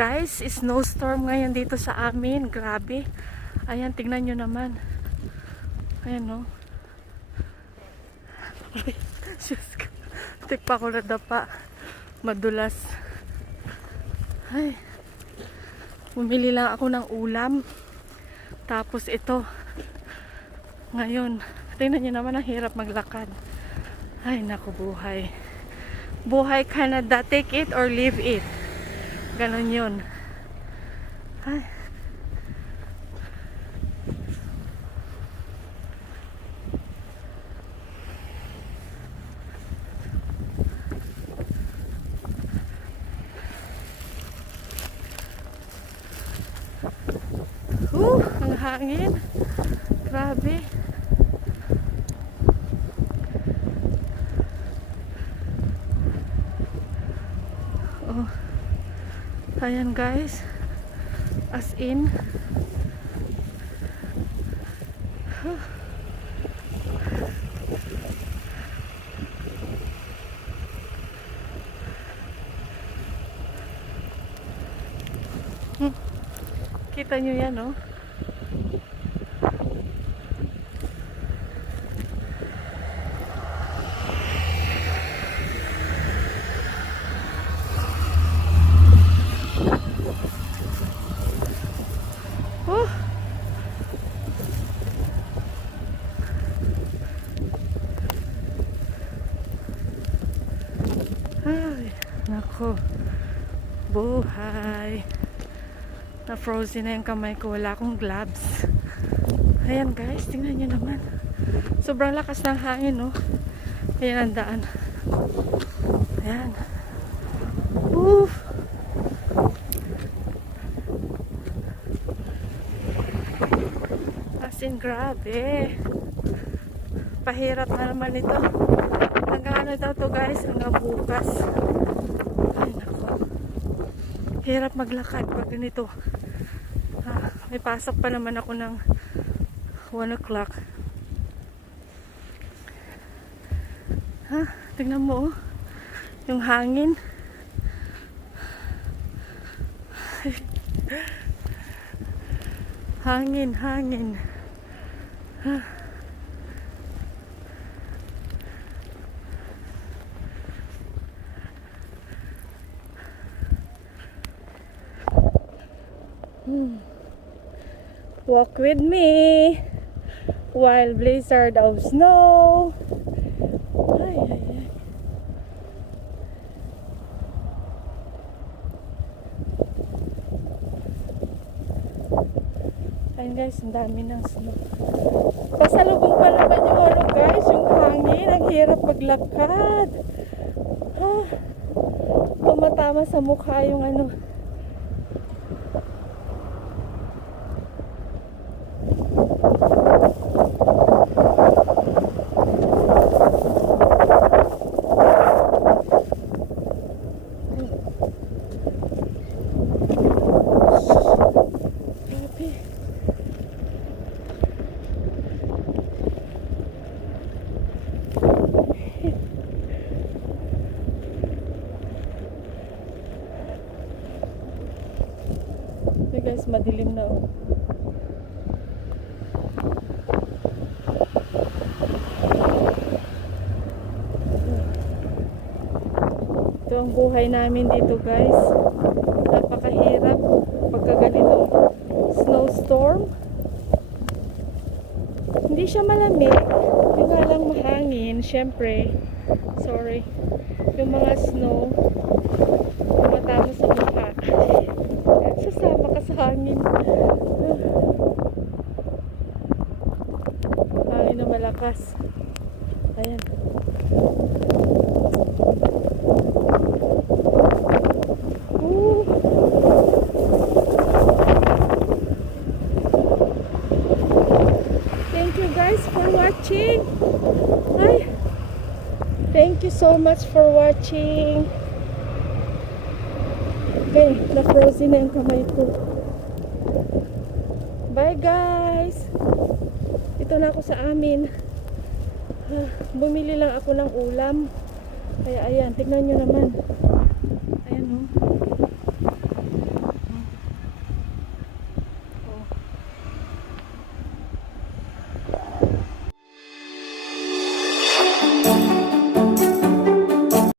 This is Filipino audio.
guys, snowstorm ngayon dito sa amin. Grabe. Ayan, tingnan nyo naman. Ayan, no. Ay, Diyos ko. Tikpa ko na dapa. Madulas. Ay. Bumili lang ako ng ulam. Tapos ito. Ngayon, tingnan nyo naman, ang hirap maglakad. Ay, naku, buhay. Buhay Canada. Take it or leave it. Ganon yun. Ay. Ang hangin. Grabe. Oh. Ayan guys. As in. Kita nyo yan, no? Ay, nako. Buhay. Na-frozen na yung kamay ko. Wala akong gloves. Ayan guys, tingnan nyo naman. Sobrang lakas ng hangin, no? Ayan ang daan. Ayan. Oof. As in, grabe. Pahirap na naman ito. Hanggang ano daw to guys? Hanggang bukas. Ay, nako. Hirap maglakad pag ganito. May pasok pa naman ako ng 1 o'clock. Tingnan mo, oh. Yung hangin. Hangin, hangin. Walk with me while blizzard of snow. Ay, ay, ay. Ayun guys, ang dami ng snow. Pasalubong pa naman yung ano guys, yung hangin. Ang hirap paglakad. Tumatama sa mukha yung ano. Guys, madilim na, oh. Ito ang buhay namin dito guys. Napakahirap pagka ganito snowstorm. Hindi siya malamig, yung nga lang mahangin. Syempre, sorry, yung mga snow tumatama sa mukha. Sasama ka sa hangin. Hangin na malakas. Ayan. Thank you guys for watching. Hi. Thank you so much for watching. Okay, na-frozen na yung kamay ko. Bye guys! Ito na ako sa amin. Bumili lang ako ng ulam. Kaya ayan, tignan nyo naman. Ayan, oh.